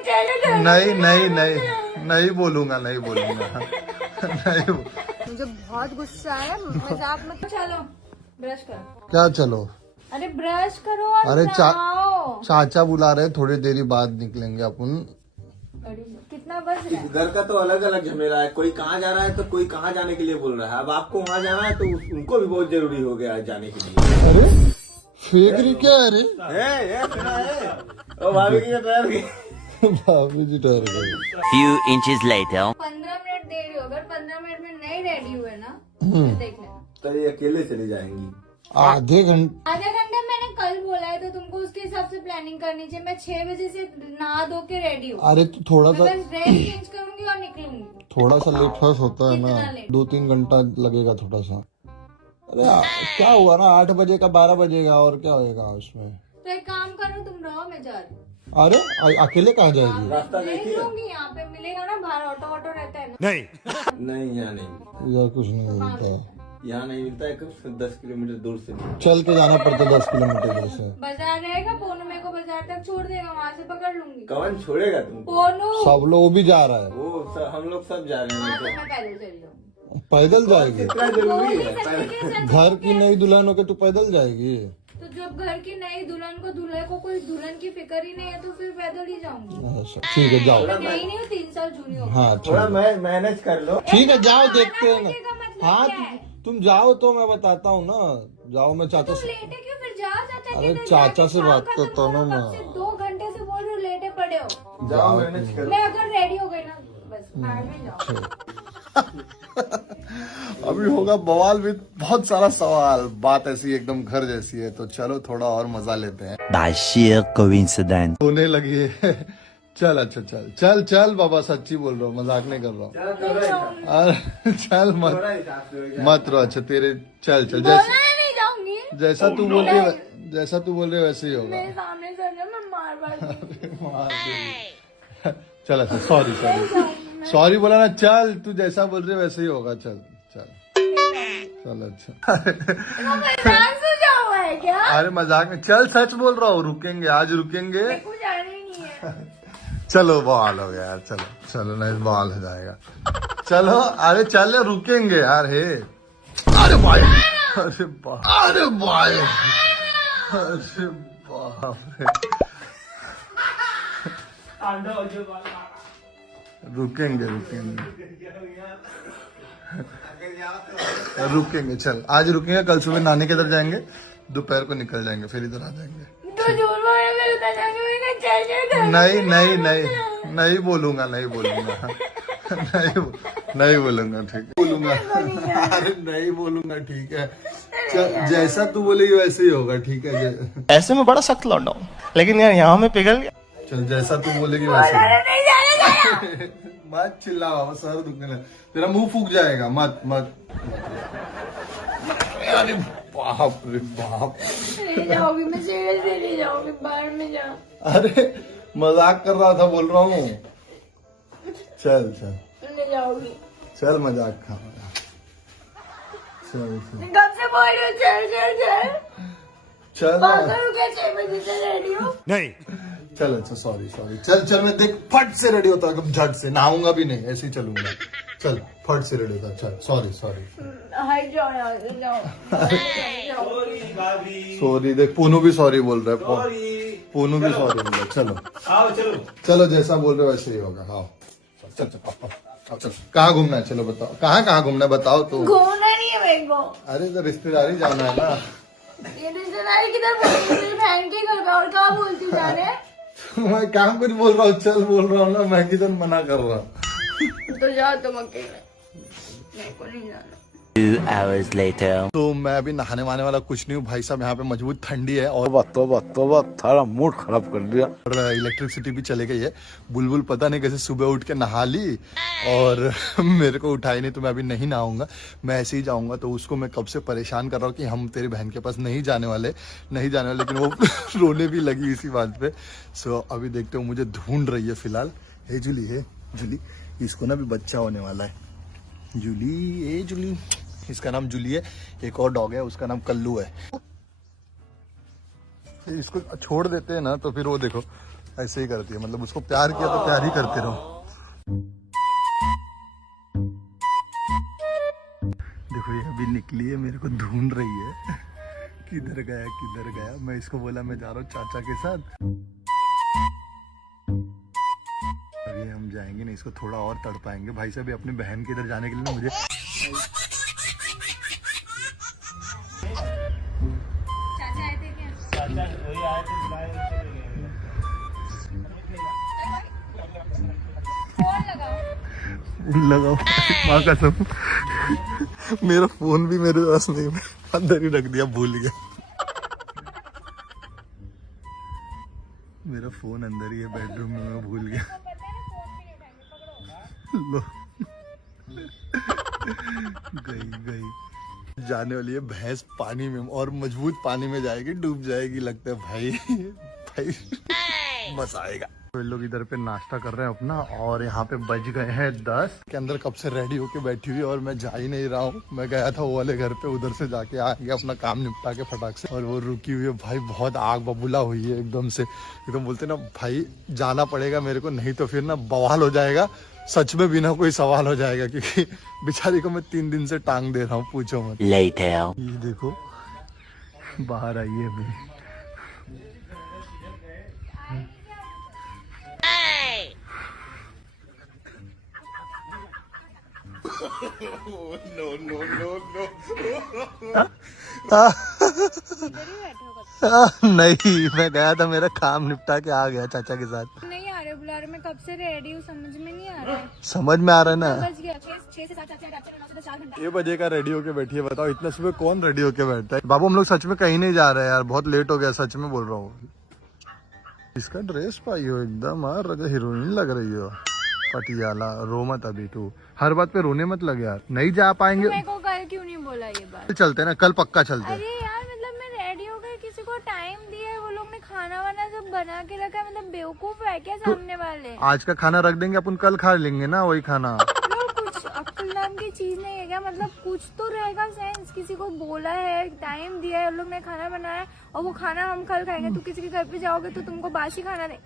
नहीं नहीं नहीं नहीं बोलूंगा, नहीं बोलूंगा। नहीं। मुझे बहुत गुस्सा है, मजाक मत। चलो ब्रश करो। क्या चलो? अरे ब्रश करो और अरे नहाओ। चाचा बुला रहे, थोड़ी देरी बाद निकलेंगे अपन। कितना बज रहा है? घर का तो अलग अलग झमेला है, कोई कहाँ जा रहा है तो कोई कहाँ जाने के लिए बोल रहा है। अब आपको वहाँ जाना है तो उनको भी बहुत जरूरी हो गया है जाने के लिए। अरे फेंक रही क्या? अरे सुना है ओ भाभी की ट्रायल की भाभी जी ठहर गए। Few inches later. 15 मिनट देरी हो, अगर 15 मिनट में नहीं रेडी हुए ना तो देख लेना। तो ये अकेले चली जाएंगी। आधे घंटे मैंने कल बोला है तो तुमको उसके हिसाब से प्लानिंग करनी चाहिए। मैं 6 बजे से नहा धो के रेडी हूँ। अरे तो थोड़ा सा ड्रेस चेंज करूंगी और निकलूंगी। थोड़ा सा लेट फर्स्ट होता है ना, कितना लेट? 2-3 घंटा लगेगा थोड़ा सा। अरे क्या हुआ ना, 8 बजे का 12 बजेगा और क्या होएगा उसमें। तो एक काम करो, तुम रहो, मैं जा रही हूँ। अरे अकेले कहाँ जाएगी? रास्ता देख देखिए। लूंगी, यहाँ पे मिलेगा ना, बाहर ऑटो ऑटो रहता है ना। नहीं यहाँ नहीं, यार कुछ नहीं मिलता है, यहाँ नहीं मिलता है। 10 किलोमीटर दूर से चल के जाना पड़ता है 10 किलोमीटर दूर से। बाजार रहेगा, पोनू मेरे को बाजार तक छोड़ देगा, वहाँ से पकड़ लूंगी। कौन छोड़ेगा तुमको? पोनू सब लोग भी जा रहा है, हम लोग सब जा रहे वहाँ हैं। से मैं पैदल चली जाऊंगी। पैदल जाएगी? इतना जरूरी है। घर की नई दुल्हन होके तू पैदल जाएगी? तो जब घर की नई दुल्हन को दूल्हे को कोई दुल्हन की फिक्र ही नहीं है तो फिर पैदल ही जाऊंगी। अच्छा ठीक है जाओ। मैं नई नहीं हूँ, 3 साल जूनियर हूँ। हाँ ठीक थोड़ा है, मैनेज कर लो। ठीक है जाओ, देखते हैं ना। का मतलब हाँ क्या है? तुम जाओ तो मैं बताता हूँ ना। जाओ, मैं चाचा तुम से, लेटे क्यों? फिर जाओ चाचा अरे के घर चाचा जाके से काम बात खत्म करता हूँ ना करो। मैं। कब से 2 घंटे से बोल रही हूँ, लेटे पड़े हो। जाओ मैनेज करो। मैं अगर रेडी हो गई ना बस बाहर में जाओ। अभी होगा बवाल भी, बहुत सारा सवाल। बात ऐसी एकदम घर जैसी है, तो चलो थोड़ा और मजा लेते हैं। By sheer coincidence. होने लगी है। चल अच्छा चल चल चल बाबा, सच्ची बोल रहा हूँ, मजाक नहीं कर रहा हूँ। अरे चल मत रो। अच्छा तेरे चल बोलना नहीं जाऊंगी। जैसा तू बोल रहे वैसे ही होगा। मेरे सामने से ना मैं मार चल अच्छा, सॉरी बोला ना। चल तू जैसा बोल रहे वैसे ही होगा। चल अच्छा। हुआ है क्या? अरे मजाक में, चल सच बोल रहा हूँ। रुकेंगे, आज रुकेंगे। कुछ जाने ही नहीं है। चलो बवाल हो गया यार, चलो नहीं बवाल हो जाएगा। चलो अरे चल रुकेंगे यार। हे अरे भाई, अरे भाई, अरे बाप रे। रुकेंगे चल, आज रुकेंगे, कल सुबह नानी के इधर जाएंगे, दोपहर को निकल जाएंगे, फिर इधर आ जाएंगे। तो झूठ बोल रहे हो, उधर जाके मैंने चल नहीं बोलूंगा नहीं बोलूंगा, ठीक है बोलूंगा। अरे नहीं बोलूंगा, ठीक है। चल जैसा तू बोलेगी वैसे ही होगा, ठीक है। ऐसे में बड़ा सख्त लौंडा हूं, लेकिन यार यहाँ में पिघल गया। चल जैसा तू बोलेगी वैसे ही। नहीं जाने मत चिल्ला बाबा, सर दुखने लगा, तेरा मुंह फूक जाएगा। मत अरे बाप रे बाप। ले जाओगी, मैं सीरियसली ले जाऊंगी, बाहर में जा। अरे मजाक कर रहा था, बोल रहा हूँ। चल ले जाओगी। चल मजाक खा। चल कब से बोल रही हो? चल पागल हो क्या? 6 बजे से रेडी हो? चल अच्छा, सॉरी चल मैं देख फट से रेडी होता एकदम झट से, नहाऊंगा भी नहीं, ऐसे ही चलूंगा। चल फट से रेडी होता, चल सॉरी। हाय जाओ यहाँ से, जाओ। सॉरी, देख पूनू भी सॉरी बोल रहा है। पूनू भी सॉरी बोल रहा है। चलो जैसा बोल रहे हो वैसे ही होगा। हाँ चल कहाँ घूमना है? चलो बताओ, कहाँ घूमना है बताओ तो। घूमना नहीं है मेरे को। अरे तो रिश्तेदारी जाना है ना। ये रिश्तेदारी किधर बोली? मेरी बहन के घर का, और कहाँ बोलती जाने? मैं कहाँ कुछ बोल रहा हूँ, चल बोल रहा हूँ ना, मैं किधर मना कर रहा हूँ। तो जाओ तुम अकेले, मेरे को नहीं जाना। 2 hours later. तो मैं अभी नहाने वाने वाला कुछ नहीं हूँ भाई साहब, यहाँ पे मजबूत ठंडी है और थारा मूड खराब कर दिया। इलेक्ट्रिसिटी भी चली गई है। बुलबुल पता नहीं कैसे सुबह उठ के नहा ली और मेरे को उठाई नहीं, तो मैं अभी नहीं नहाऊंगा, मैं ऐसे ही जाऊंगा। तो उसको मैं कब से परेशान कर रहा हूँ कि हम तेरी बहन के पास नहीं जाने वाले, लेकिन वो रोने भी लगी इसी बात पे। सो अभी देखते हो, मुझे ढूंढ रही है फिलहाल। हे जूली, इसको ना भी बच्चा होने वाला है। जूली, इसका नाम जूली है। एक और डॉग है, उसका नाम कल्लू है। इसको छोड़ देते हैं ना तो फिर वो देखो ऐसे ही करती है, मतलब उसको प्यार किया तो प्यार ही करते रहो। देखो ये अभी निकली है, मेरे को ढूंढ रही है, किधर गया किधर गया। मैं इसको बोला मैं जा रहा हूँ चाचा के साथ। अभी हम जाएंगे ना, इसको थोड़ा और तड़पाएंगे। भाई साहब अपने बहन के इधर जाने के लिए ना मुझे चाचा आए थे क्या? फोन लगाओ। लगाओ माँ कसम, मेरा फोन भी मेरे पास नहीं, मैं अंदर ही रख दिया, भूल गया। मेरा फोन अंदर ही है बेडरूम में, मैं भूल गया। लो गई जाने वाली है भैंस पानी में, और मजबूत पानी में जाएगी, डूब जाएगी लगता है भाई। भाई बस आएगा। तो लोग इधर पे नाश्ता कर रहे हैं अपना, और यहाँ पे बज गए हैं 10 के अंदर कब से रेडी होके बैठी हुई, और मैं जा ही नहीं रहा हूँ। मैं गया था वो वाले घर पे, उधर से जाके आ गया अपना काम निपटा के फटाक से, और वो रुकी हुई है भाई, बहुत आग बबूला हुई है एकदम से। एकदम बोलते ना भाई जाना पड़ेगा मेरे को, नहीं तो फिर ना बवाल हो जाएगा, सच में बिना कोई सवाल हो जाएगा, क्योंकि बेचारी को मैं 3 दिन से टांग दे रहा हूँ, पूछो मत। Later. ये देखो बाहर आई है अभी। नहीं मैं गया था, मेरा काम निपटा के आ गया चाचा के साथ। नहीं आ रहे बुला रहे, मैं कब से रेडी हूँ, समझ में नहीं आ रहा है। समझ में आ रहा है ना, बज गया 6 से 7 4 घंटा। ये बजे का रेडी होके बैठी है, बताओ इतना सुबह कौन रेडी होके बैठता है। बाबू हम लोग सच में कहीं नहीं जा रहे हैं यार, बहुत लेट हो गया, सच में बोल रहा हूँ। इसका ड्रेस पाई हो एकदम यार, हीरोइन लग रही हो। पटियाला, रो मत अभी तू, हर बात पे रोने मत लग यार। नहीं जा पाएंगे, मेरे को कल क्यों नहीं बोला ये बात? चलते ना कल, पक्का चलते। अरे यार मतलब मैं रेडी हो गई, किसी को टाइम दिया है, वो लोग ने खाना वाना सब बना के रखा है, मतलब बेवकूफ है क्या सामने वाले? आज का खाना रख देंगे अपन, कल खा लेंगे ना वही खाना। मतलब कुछ अक्ल नाम की चीज नहीं है क्या? मतलब कुछ तो रहेगा सेंस, किसी को बोला है, टाइम दिया है, उन लोग ने खाना बनाया, और वो खाना हम कल खाएंगे। तू किसी के घर पे जाओगे तो तुमको बासी खाना दे।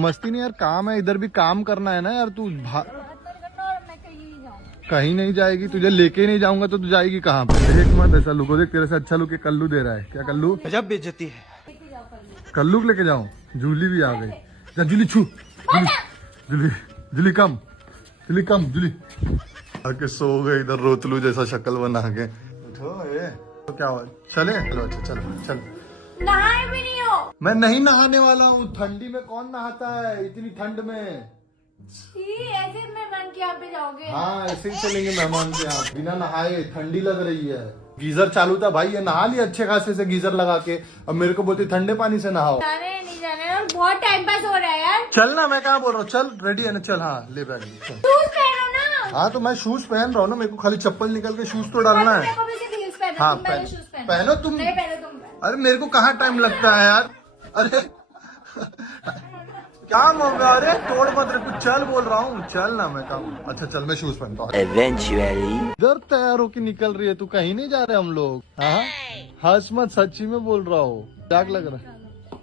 मस्ती नहीं यार, काम है, इधर भी काम करना है ना यार। तू मैं कहीं नहीं जाऊंगी। कहीं नहीं जाएगी, तुझे लेके नहीं जाऊंगा तो तू जाएगी कहाँ पे? एक मत ऐसा लुको, देख तेरे से अच्छा लुक कल्लू दे रहा है। क्या कल्लू? गजब बेइज्जती है। कल्लू को लेके जाऊं? जूली भी आ गई। जा जूली छू, जूली जूली कम, जूली कम, जूली आके सो गए इधर रोतलू जैसा शक्ल बना के। उठो ये तो क्या हुआ? चले चलो, अच्छा चलो चलो। नहाए भी नहीं हो? मैं नहीं नहाने वाला हूँ, ठंडी में कौन नहाता है इतनी ठंड में? ऐसे मेहमान के यहाँ पे जाओगे? हाँ ऐसे ही चलेंगे मेहमान के यहाँ, बिना नहाए, ठंडी लग रही है। गीजर चालू था भाई, ये नहा लिया अच्छे खासे से गीजर लगा के, अब मेरे को बोलती ठंडे पानी से नहाओ। जाने नहीं जाने, और बहुत टाइम पास हो रहा है यार। चल ना, मैं कहाँ बोल रहा हूँ, चल रेडी है ना, चल। हाँ ले बैग चल। शूज पहनो ना। हाँ तो मैं शूज पहन रहा हूँ ना, मेरे को खाली चप्पल निकल के शूज तो डालना है। हाँ पहनो तुम। नहीं पहनो तुम। अरे मेरे को कहाँ टाइम लगता है यार, अरे क्या होगा? अरे तोड़ मत रे, कुछ चल बोल रहा हूँ, चल ना। मैं काम, अच्छा चल मैं शूज पहनता हूँ। Eventually. इधर तैयार होके निकल रही है, तू कहीं नहीं जा रहे हम लोग? हाँ हंस मत, सच्ची में बोल रहा हूँ, मजाक लग रहा है।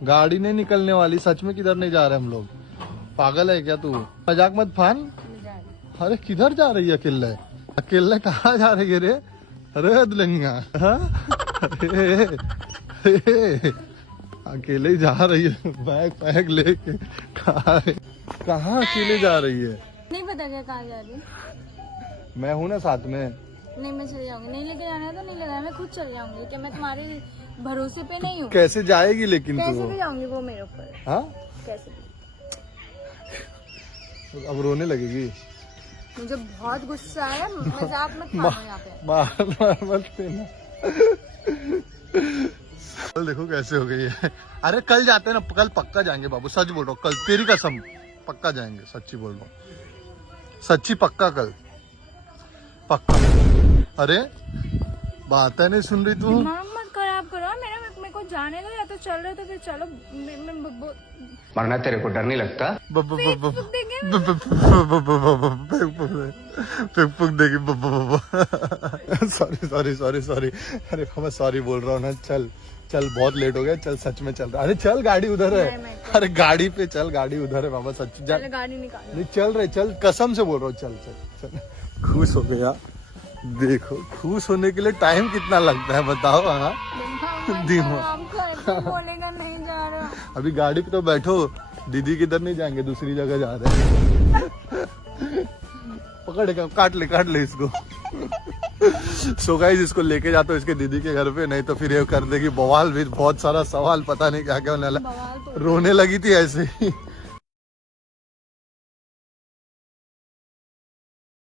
गाड़ी नहीं निकलने वाली, सच में किधर नहीं जा रहे हम लोग? पागल है क्या तू? मजाक मत फान। अरे किधर जा रही है अकेले? अकेले कहाँ जा रही है रे? अरे दुल्हनिया, अकेले जा रही है, बैग पैग लेके। कहाँ अकेले जा रही है? नहीं पता क्या कहाँ जा रही है? मैं हूँ ना साथ में। नहीं मैं चली जाऊंगी, नहीं लेके जाना है तो नहीं ले जाना, मैं खुद चल जाऊंगी, क्या मैं तुम्हारे भरोसे पे नहीं हूँ? कैसे जाएगी लेकिन कैसे तू? भी जाऊंगी वो मेरे ऊपर। हाँ कैसे भी। अब रोने लगेगी। मुझे बहुत गुस्सा है, मजाक मत खाओ यहाँ पे। मार मत देना। कल देखो कैसे हो गई है। अरे कल जाते हैं ना, कल पक्का जाएंगे बाबू, सच बोल रहा हूँ, कल तेरी कसम पक्का जाएंगे, सच्ची बोल रहा हूँ, सच्ची पक्का कल पक्का। अरे बात है नहीं सुन रही तू? दिमाग मत खराब करो मेरे को जाने दो, या तो चल रहे तो फिर चलो। मरना तेरे को डर नहीं लगता? सॉरी। अरे मैं सॉरी बोल रहा हूँ ना, चल चल बहुत लेट हो गया, चल सच में चल रहा। अरे चल गाड़ी उधर है, अरे गाड़ी पे चल, गाड़ी उधर है बाबा, सच जा। गाड़ी निकालो। नहीं चल रहे, चल कसम से बोल रहा हूँ, चल चल चल। खुश हो गया, देखो खुश होने के लिए टाइम कितना लगता है बताओ। हाँ दिमाग आपको ऐसे बोलेगा नहीं जा रहा। अभी गाड़ी पे तो बैठो, दीदी किधर नहीं जाएंगे, दूसरी जगह जा रहे हैं। पकड़ के काट ले इसको। सो गाइस इसको लेके जाता हूँ इसके दीदी के घर पे, नहीं तो फिर ये कर देगी बवाल भी, बहुत सारा सवाल, पता नहीं क्या क्या होने वाला। रोने लगी थी ऐसे ही।